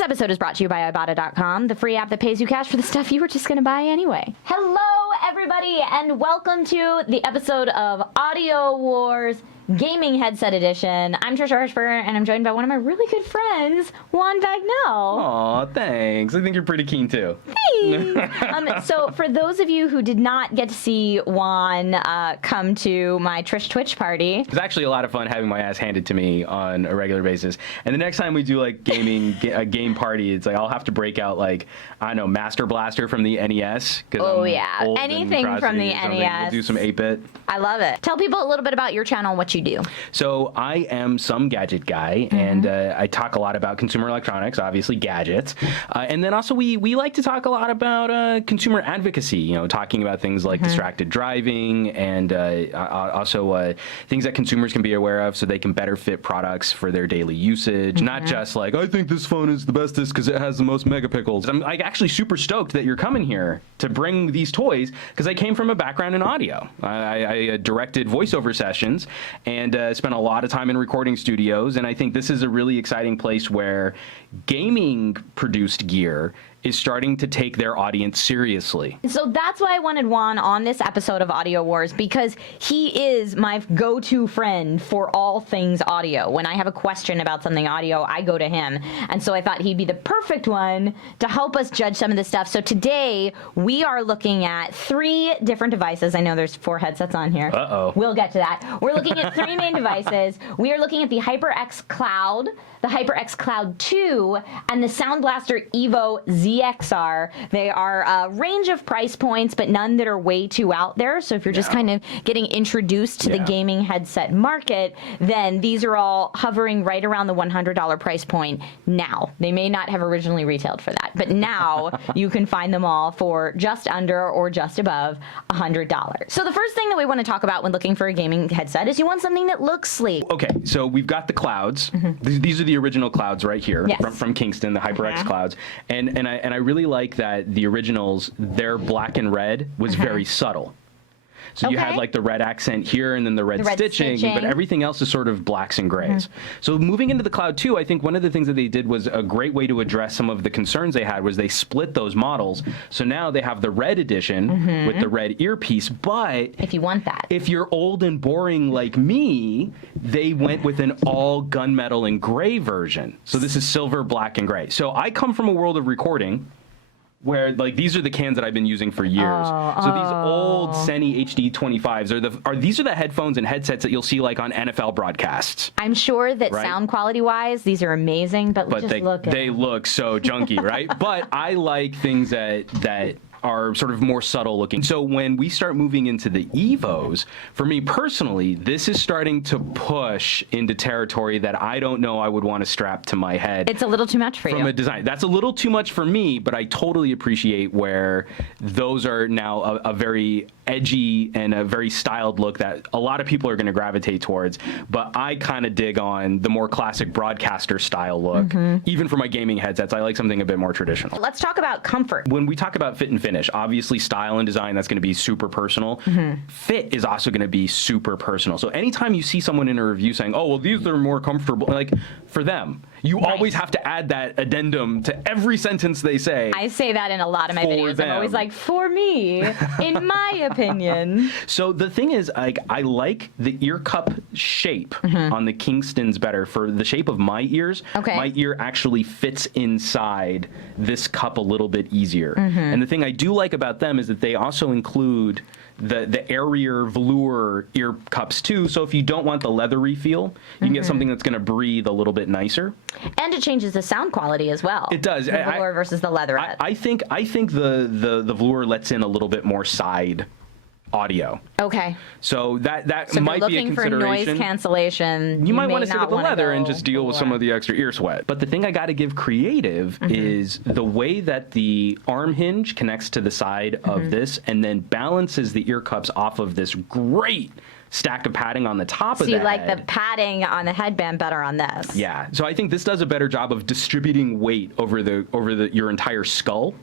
This episode is brought to you by Ibotta.com, the free app that pays you cash for the stuff you were just going to buy anyway. Hello, everybody, and welcome to the episode of Audio Wars Gaming Headset Edition. I'm Trisha Hershberger, and I'm joined by one of my really good friends, Juan Bagnell. Aw, thanks. I think you're pretty keen, too. Thanks. So for those of you who did not get to see Juan come to my Twitch party. It's actually a lot of fun having my ass handed to me on a regular basis. And the next time we do, like, a game party, it's like I'll have to break out, like, I don't know, Master Blaster from the NES. Oh, yeah. Anything from the NES. We'll do some 8-bit. I love it. Tell people a little bit about your channel and what you do. So I am some gadget guy, and I talk a lot about consumer electronics, obviously gadgets, and then also we like to talk a lot about consumer advocacy. You know, talking about things like distracted driving and also things that consumers can be aware of so they can better fit products for their daily usage. Not just like, I think this phone is the bestest because it has the most megapixels. I'm like actually super stoked that you're coming here to bring these toys because I came from a background in audio. I directed voiceover sessions and spent a lot of time in recording studios, and I think this is a really exciting place where gaming produced gear is starting to take their audience seriously. So that's why I wanted Juan on this episode of Audio Wars, because he is my go-to friend for all things audio. When I have a question about something audio, I go to him. And so I thought he'd be the perfect one to help us judge some of this stuff. So today we are looking at 3 different devices. I know there's 4 headsets on here. Uh-oh. We'll get to that. We're looking at 3 main devices. We are looking at the HyperX Cloud, the HyperX Cloud 2, and the Sound Blaster Evo ZXR. They are a range of price points, but none that are way too out there. So if you're just kind of getting introduced to the gaming headset market, then these are all hovering right around the $100 price point now. They may not have originally retailed for that, but now you can find them all for just under or just above $100. So the first thing that we want to talk about when looking for a gaming headset is you want something that looks sleek. Okay, so we've got the clouds. These are the original clouds right here from Kingston, the HyperX clouds. And I really like that the originals, their black and red was very subtle. So you had like the red accent here and then the red stitching, but everything else is sort of blacks and grays. So moving into the Cloud 2, I think one of the things that they did was a great way to address some of the concerns they had was they split those models. So now they have the red edition with the red earpiece, but if you want that, if you're old and boring like me, they went with an all gunmetal and gray version. So this is silver, black, and gray. So I come from a world of recording where like these are the cans that I've been using for years. So these old Sony HD25s these are the headphones and headsets that you'll see like on NFL broadcasts. I'm sure that sound quality wise, these are amazing, but just they look so junky, right? But I like things that are sort of more subtle looking. So when we start moving into the Evos, for me personally, this is starting to push into territory that I don't know I would want to strap to my head. It's a little too much for you. From a design. That's a little too much for me, but I totally appreciate where those are now a very edgy and a very styled look that a lot of people are going to gravitate towards, but I kind of dig on the more classic broadcaster style look. Even for my gaming headsets, I like something a bit more traditional. Let's talk about comfort. When we talk about fit and finish, obviously style and design, that's going to be super personal. Fit is also going to be super personal. So anytime you see someone in a review saying, oh, well, these are more comfortable, like for them, you always have to add that addendum to every sentence they say. I say that in a lot of my videos. I'm always like, for me, in my opinion. So the thing is, like, I like the ear cup shape on the Kingstons better. For the shape of my ears, my ear actually fits inside this cup a little bit easier. And the thing I do like about them is that they also include the airier velour ear cups too. So if you don't want the leathery feel, you can get something that's going to breathe a little bit nicer. And it changes the sound quality as well. It does. The velour versus the leatherette. I think the velour lets in a little bit more side audio. Okay. So that so might be a consideration. For noise cancellation, you might want to stick with the leather and just deal with some of the extra ear sweat. But the thing I got to give Creative is the way that the arm hinge connects to the side of this and then balances the ear cups off of this great stack of padding on the top of the head. So you like the padding on the headband better on this? Yeah. So I think this does a better job of distributing weight over your entire skull,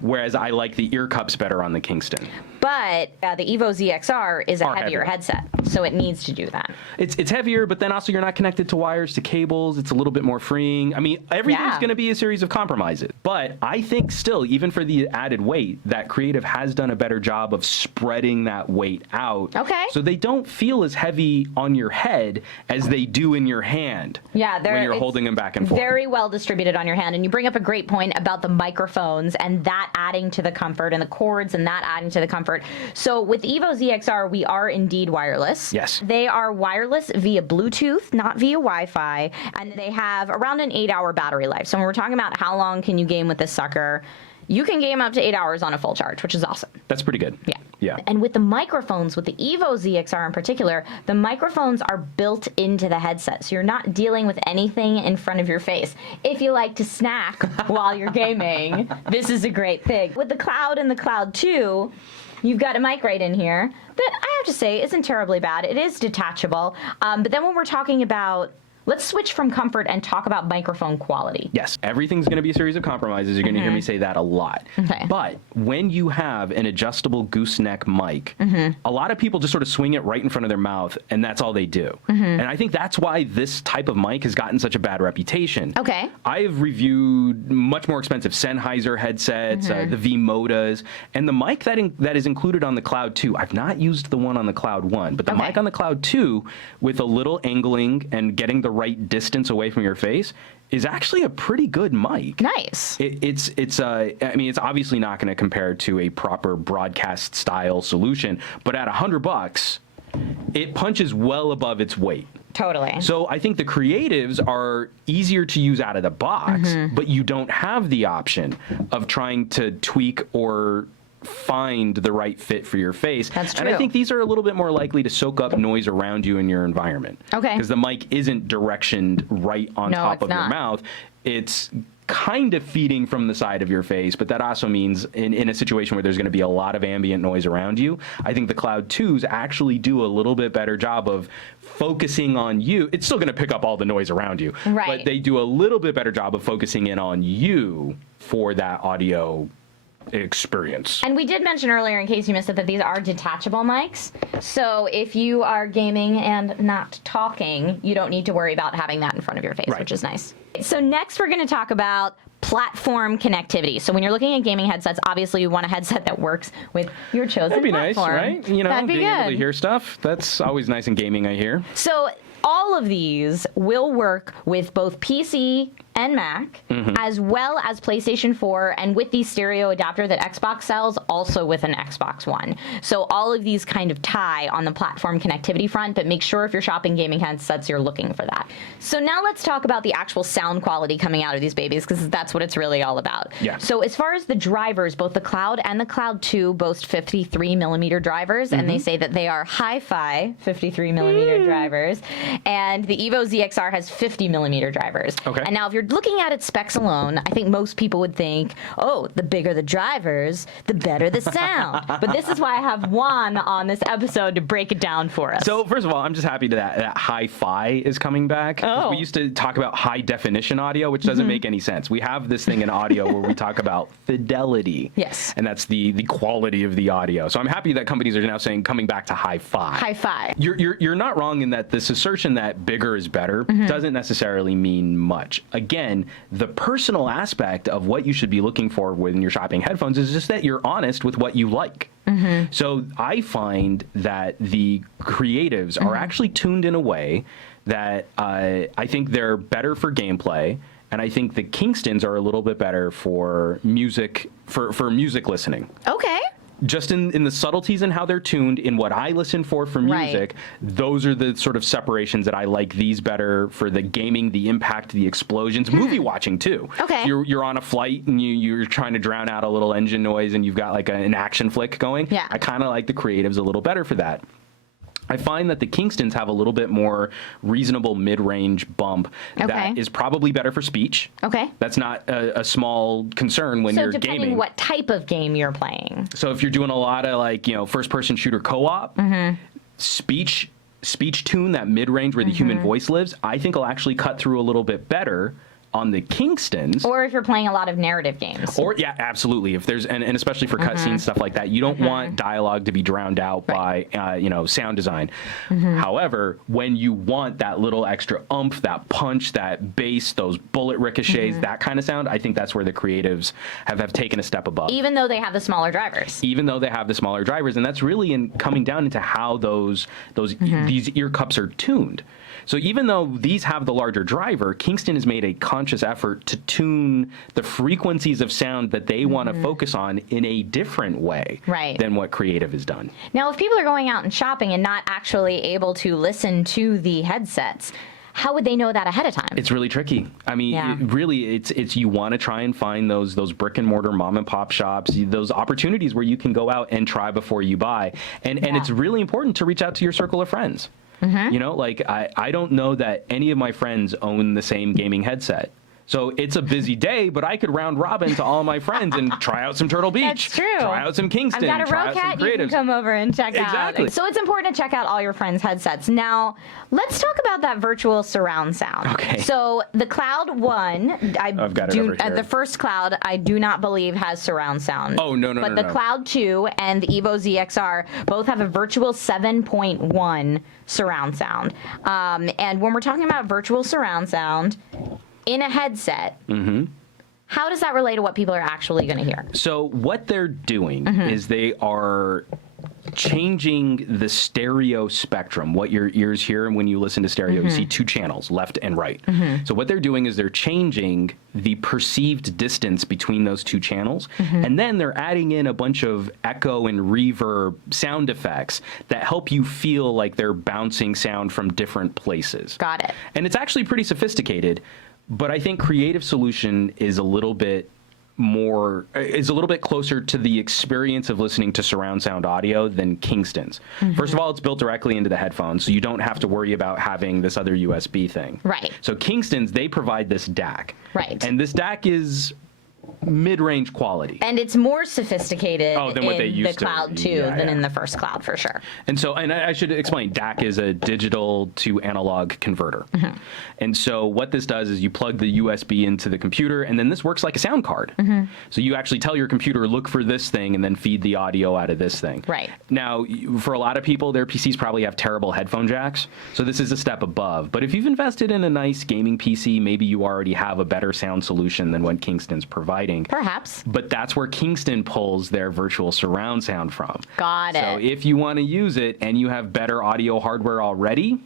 whereas I like the ear cups better on the Kingston. But the Evo ZXR is a heavier headset, so it needs to do that. It's heavier, but then also you're not connected to wires, to cables. It's a little bit more freeing. I mean, everything's going to be a series of compromises. But I think still, even for the added weight, that Creative has done a better job of spreading that weight out. Okay. So they don't feel as heavy on your head as they do in your hand. Yeah, when you're holding them back and forth. Very well distributed on your hand. And you bring up a great point about the microphones and that adding to the comfort, and the cords and that adding to the comfort. So with Evo ZXR, we are indeed wireless. Yes. They are wireless via Bluetooth, not via Wi-Fi, and they have around an 8-hour battery life. So when we're talking about how long can you game with this sucker, you can game up to 8 hours on a full charge, which is awesome. That's pretty good. Yeah. Yeah. And with the microphones, with the Evo ZXR in particular, the microphones are built into the headset. So you're not dealing with anything in front of your face. If you like to snack while you're gaming, this is a great thing. With the Cloud and the Cloud 2, you've got a mic right in here that I have to say isn't terribly bad. It is detachable. But then when we're talking about, let's switch from comfort and talk about microphone quality. Yes, everything's going to be a series of compromises. You're going to hear me say that a lot. Okay. But when you have an adjustable gooseneck mic, a lot of people just sort of swing it right in front of their mouth, and that's all they do. And I think that's why this type of mic has gotten such a bad reputation. Okay. I have reviewed much more expensive Sennheiser headsets, the V-Modas, and the mic that is included on the Cloud 2. I've not used the one on the Cloud 1, but the mic on the Cloud 2 with a little angling and getting the right distance away from your face is actually a pretty good mic. Nice. I mean, it's obviously not going to compare to a proper broadcast style solution, but at $100, it punches well above its weight. Totally. So I think the Creatives are easier to use out of the box, but you don't have the option of trying to tweak or find the right fit for your face. That's true. And I think these are a little bit more likely to soak up noise around you in your environment. Okay. Because the mic isn't directioned right on top of your mouth. It's kind of feeding from the side of your face, but that also means in a situation where there's going to be a lot of ambient noise around you, I think the Cloud 2s actually do a little bit better job of focusing on you. It's still going to pick up all the noise around you, but they do a little bit better job of focusing in on you for that audio experience. And we did mention earlier, in case you missed it, that these are detachable mics. So if you are gaming and not talking, you don't need to worry about having that in front of your face, which is nice. So next we're going to talk about platform connectivity. So when you're looking at gaming headsets, obviously you want a headset that works with your chosen platform. That'd be nice, right? You know, That'd be being able good. to hear stuff. That's always nice in gaming, I hear. So all of these will work with both PC and Mac, as well as PlayStation 4, and with the stereo adapter that Xbox sells, also with an Xbox One. So all of these kind of tie on the platform connectivity front, but make sure if you're shopping gaming headsets, you're looking for that. So now let's talk about the actual sound quality coming out of these babies, because that's what it's really all about. Yeah. So as far as the drivers, both the Cloud and the Cloud 2 boast 53mm drivers, and they say that they are hi-fi 53mm drivers, and the Evo ZXR has 50mm drivers. Okay. And now if you're looking at its specs alone, I think most people would think, oh, the bigger the drivers, the better the sound. But this is why I have Juan on this episode to break it down for us. So first of all, I'm just happy that hi-fi is coming back. Oh. We used to talk about high definition audio, which doesn't make any sense. We have this thing in audio where we talk about fidelity. Yes. And that's the quality of the audio. So I'm happy that companies are now saying coming back to hi-fi. Hi-fi. You're not wrong in that this assertion that bigger is better doesn't necessarily mean much. Again, the personal aspect of what you should be looking for when you're shopping headphones is just that you're honest with what you like. So I find that the Creatives are actually tuned in a way that I think they're better for gameplay, and I think the Kingstons are a little bit better for music music listening. Okay. Just in the subtleties and how they're tuned, in what I listen for music, those are the sort of separations that I like these better for the gaming, the impact, the explosions, movie watching too. Okay. You're on a flight and you're trying to drown out a little engine noise and you've got like an action flick going. Yeah. I kind of like the Creatives a little better for that. I find that the Kingstons have a little bit more reasonable mid-range bump that is probably better for speech. Okay. That's not a small concern when you're gaming. So depending what type of game you're playing. So if you're doing a lot of like, first-person shooter co-op, speech tune, that mid-range where the human voice lives, I think will actually cut through a little bit better On the Kingstons, or if you're playing a lot of narrative games. or yeah, absolutely. If there's and especially for cutscenes, stuff like that, you don't want dialogue to be drowned out by sound design. However, when you want that little extra oomph, that punch, that bass, those bullet ricochets, that kind of sound, I think that's where the creatives have taken a step above. Even though they have the smaller drivers. Even though they have the smaller drivers, and that's really coming down into how these ear cups are tuned. So even though these have the larger driver, Kingston has made a conscious effort to tune the frequencies of sound that they want to focus on in a different way than what Creative has done. Now, if people are going out and shopping and not actually able to listen to the headsets, how would they know that ahead of time? It's really tricky. I mean, really, it's you want to try and find those brick and mortar mom and pop shops, those opportunities where you can go out and try before you buy. And it's really important to reach out to your circle of friends. You know, like I don't know that any of my friends own the same gaming headset. So it's a busy day, but I could round robin to all my friends and try out some Turtle Beach. That's true. Try out some Kingston. I've got a Rocat you can come over and check Exactly. out. So it's important to check out all your friends' headsets. Now, let's talk about that virtual surround sound. Okay. So the Cloud 1, I've got it over here. The first Cloud, I do not believe has surround sound. Oh, no. But the Cloud 2 and the Evo ZXR both have a virtual 7.1 surround sound. And when we're talking about virtual surround sound in a headset, how does that relate to what people are actually going to hear? So what they're doing is they are changing the stereo spectrum, what your ears hear. And when you listen to stereo, you see two channels, left and right. So what they're doing is they're changing the perceived distance between those two channels. And then they're adding in a bunch of echo and reverb sound effects that help you feel like they're bouncing sound from different places. Got it. And it's actually pretty sophisticated. But I think Creative Solution is a little bit closer to the experience of listening to surround sound audio than Kingston's. First of all, it's built directly into the headphones, so you don't have to worry about having this other USB thing. Right. So Kingston's, they provide this DAC. Right. And this DAC is mid-range quality. And it's more sophisticated than what they in used the to. Cloud 2 than in the first Cloud, for sure. And so, and I should explain, DAC is a digital to analog converter. And so what this does is you plug the USB into the computer, and then this works like a sound card. So you actually tell your computer, look for this thing, and then feed the audio out of this thing. Right. Now, for a lot of people, their PCs probably have terrible headphone jacks, so this is a step above. But if you've invested in a nice gaming PC, maybe you already have a better sound solution than what Kingston's providing. Perhaps. But that's where Kingston pulls their virtual surround sound from. Got it. So if you want to use it and you have better audio hardware already,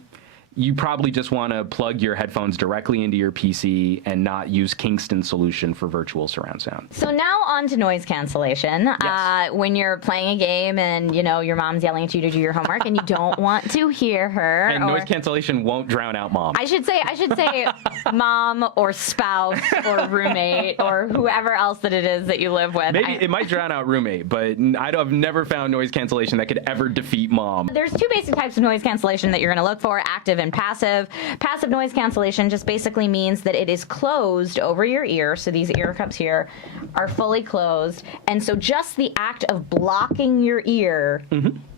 you probably just want to plug your headphones directly into your PC and not use Kingston's solution for virtual surround sound. So now on to noise cancellation. Yes. When you're playing a game and, you know, your mom's yelling at you to do your homework and you don't want to hear her. And noise cancellation won't drown out mom. I should say mom or spouse or roommate or whoever else that it is that you live with. Maybe it might drown out roommate, but I've never found noise cancellation that could ever defeat mom. There's two basic types of noise cancellation that you're going to look for, active and passive. Passive noise cancellation just basically means that it is closed over your ear. So these ear cups here are fully closed. And so just the act of blocking your ear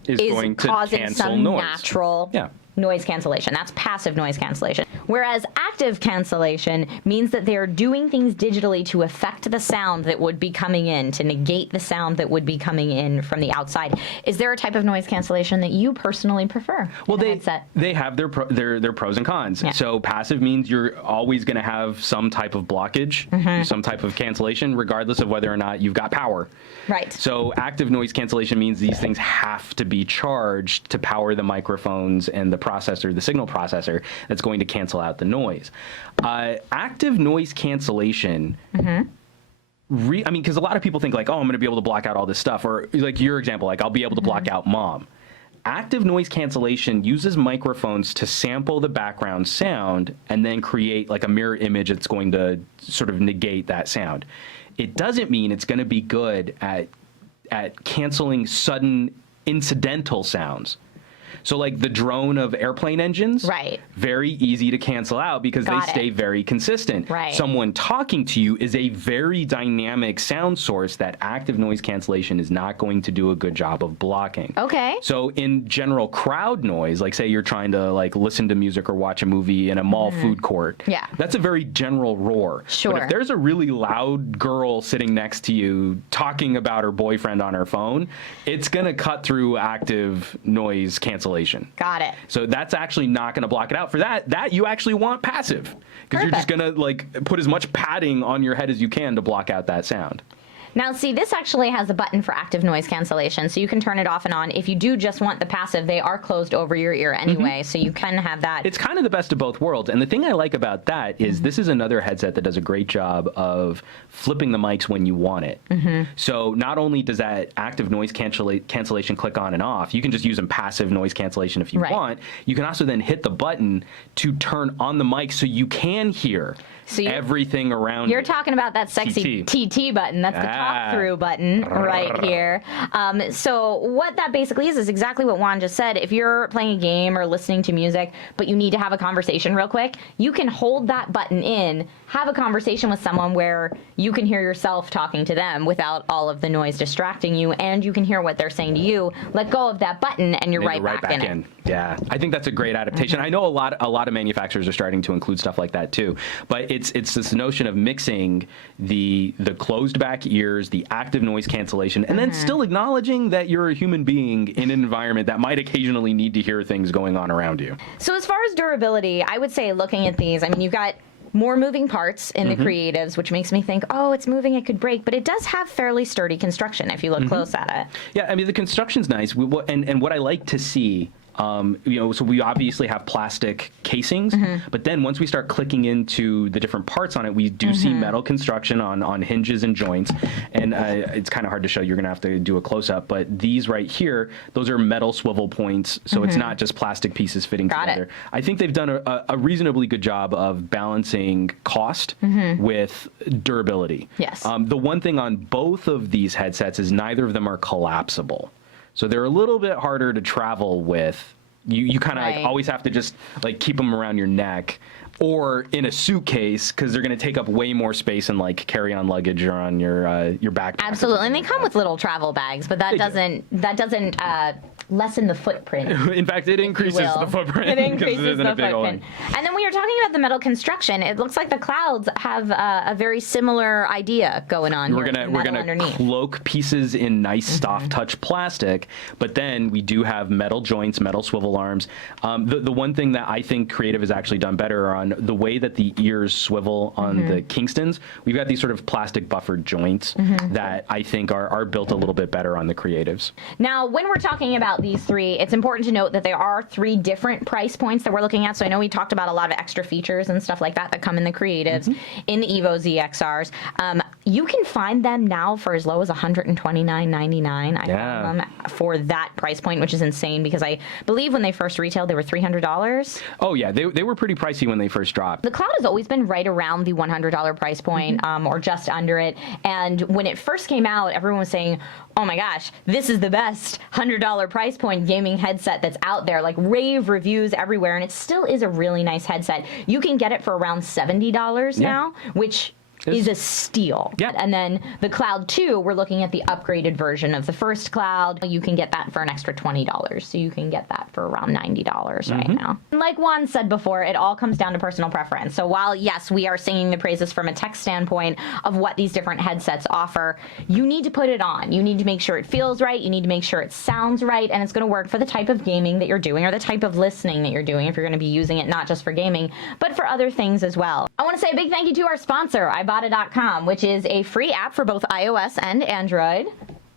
is going to causing cancel some noise. natural noise cancellation. That's passive noise cancellation. Whereas active cancellation means that they're doing things digitally to affect the sound that would be coming in, to negate the sound that would be coming in from the outside. Is there a type of noise cancellation that you personally prefer? Well, they have their pros and cons. Yeah. So passive means you're always going to have some type of blockage, some type of cancellation, regardless of whether or not you've got power. Right. So active noise cancellation means these things have to be charged to power the microphones and the processor, the signal processor, that's going to cancel out the noise. Active noise cancellation, I mean, because a lot of people think like, oh, I'm going to be able to block out all this stuff. Or like your example, like I'll be able to block out mom. Active noise cancellation uses microphones to sample the background sound and then create like a mirror image that's going to sort of negate that sound. It doesn't mean it's going to be good at canceling sudden incidental sounds. So like the drone of airplane engines, Right. very easy to cancel out because Got they stay it. very consistent. Right. Someone talking to you is a very dynamic sound source that active noise cancellation is not going to do a good job of blocking. Okay. So in general crowd noise, like say you're trying to like listen to music or watch a movie in a mall food court, Yeah. that's a very general roar. Sure. But if there's a really loud girl sitting next to you talking about her boyfriend on her phone, it's going to cut through active noise cancellation. Got it. So that's actually not going to block it out. For that you actually want passive, because you're just going to like put as much padding on your head as you can to block out that sound. Now, see, this actually has a button for active noise cancellation, so you can turn it off and on. If you do just want the passive, they are closed over your ear anyway, so you can have that. It's kind of the best of both worlds. And the thing I like about that is this is another headset that does a great job of flipping the mics when you want it. So not only does that active noise cancellation click on and off, you can just use a passive noise cancellation if you Right. want. You can also then hit the button to turn on the mic so you can hear everything around You're you. talking about that sexy TT button. That's the talk through button right here. So what that basically is exactly what Juan just said. If you're playing a game or listening to music, but you need to have a conversation real quick, you can hold that button in, have a conversation with someone where you can hear yourself talking to them without all of the noise distracting you, and you can hear what they're saying to you. Let go of that button, and you're right back in it. Yeah, I think that's a great adaptation. I know a lot of manufacturers are starting to include stuff like that too. But it's this notion of mixing the closed back ears, the active noise cancellation, and then still acknowledging that you're a human being in an environment that might occasionally need to hear things going on around you. So as far as durability, I would say looking at these, I mean, you've got more moving parts in the creatives, which makes me think, oh, it's moving, it could break, but it does have fairly sturdy construction if you look close at it. Yeah, I mean, the construction's nice, and what I like to see, so we obviously have plastic casings, but then once we start clicking into the different parts on it, we do see metal construction on hinges and joints, and it's kind of hard to show. You're going to have to do a close-up, but these right here, those are metal swivel points, so it's not just plastic pieces fitting together. I think they've done a reasonably good job of balancing cost with durability. Yes. The one thing on both of these headsets is neither of them are collapsible. So they're a little bit harder to travel with. You kind of like always have to just like keep them around your neck or in a suitcase because they're going to take up way more space in like carry-on luggage or on your backpack. Absolutely, and they come with little travel bags, but that doesn't lessen the footprint. In fact, it increases the footprint. It increases the footprint. One. And then when you're talking about the metal construction, it looks like the clouds have a very similar idea going on. We're gonna cloak pieces in nice soft touch plastic, but then we do have metal joints, metal swivel arms. The one thing that I think Creative has actually done better on the way that the ears swivel on the Kingstons, we've got these sort of plastic buffered joints that I think are built a little bit better on the Creatives. Now, when we're talking about these three, it's important to note that there are three different price points that we're looking at. So I know we talked about a lot of extra features and stuff like that come in the Creatives, in the Evo ZXRs. You can find them now for as low as $129.99. I found them for that price point, which is insane because I believe when they first retailed, they were $300. Oh yeah, they were pretty pricey when they first dropped. The Cloud has always been right around the $100 price point, or just under it. And when it first came out, everyone was saying, oh my gosh, this is the best $100 price point gaming headset that's out there. Like rave reviews everywhere, and it still is a really nice headset. You can get it for around $70 now, which is a steal. Yeah. And then the Cloud 2, we're looking at the upgraded version of the first Cloud. You can get that for an extra $20. So you can get that for around $90 right now. And like Juan said before, it all comes down to personal preference. So while, yes, we are singing the praises from a tech standpoint of what these different headsets offer, you need to put it on. You need to make sure it feels right. You need to make sure it sounds right. And it's going to work for the type of gaming that you're doing or the type of listening that you're doing if you're going to be using it not just for gaming, but for other things as well. I want to say a big thank you to our sponsor, ibotta.com, which is a free app for both iOS and Android.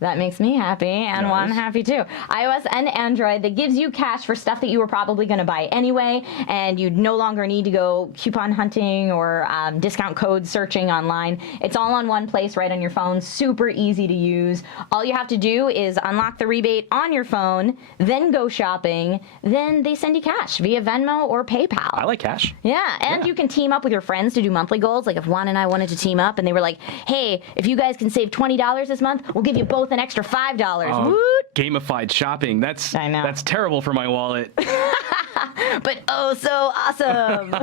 That makes me happy, and Juan happy too. iOS and Android, that gives you cash for stuff that you were probably going to buy anyway, and you no longer need to go coupon hunting or discount code searching online. It's all on one place right on your phone, super easy to use. All you have to do is unlock the rebate on your phone, then go shopping, then they send you cash via Venmo or PayPal. I like cash. Yeah, and you can team up with your friends to do monthly goals. Like if Juan and I wanted to team up and they were like, hey, if you guys can save $20 this month, we'll give you both both an extra $5. Oh, Woot! gamified shopping. I know. That's terrible for my wallet. But oh so awesome.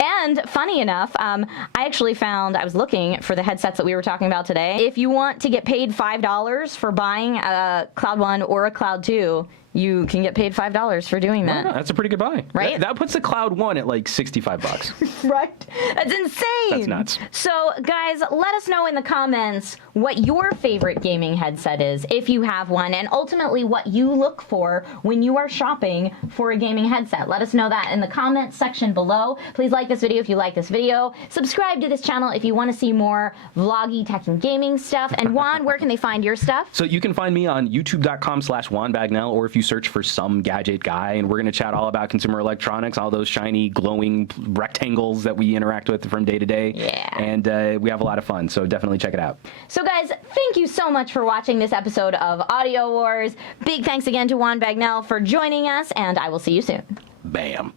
And funny enough, I actually found, I was looking for the headsets that we were talking about today. If you want to get paid $5 for buying a Cloud 1 or a Cloud 2, you can get paid $5 for doing that. Oh, that's a pretty good buy. Right? That puts the Cloud 1 at like $65. Right? That's insane. That's nuts. So, guys, let us know in the comments what your favorite gaming headset is, if you have one, and ultimately what you look for when you are shopping for a gaming headset. Let us know that in the comments section below. Please like this video if you like this video. Subscribe to this channel if you want to see more vloggy tech and gaming stuff. And Juan, where can they find your stuff? So you can find me on youtube.com/Juan Bagnell, or if you search for Some Gadget Guy, and we're going to chat all about consumer electronics, all those shiny, glowing rectangles that we interact with from day to day. Yeah. And we have a lot of fun, so definitely check it out. So guys, thank you so much for watching this episode of Audio Wars. Big thanks again to Juan Bagnell for joining us, and I will see you soon. Bam.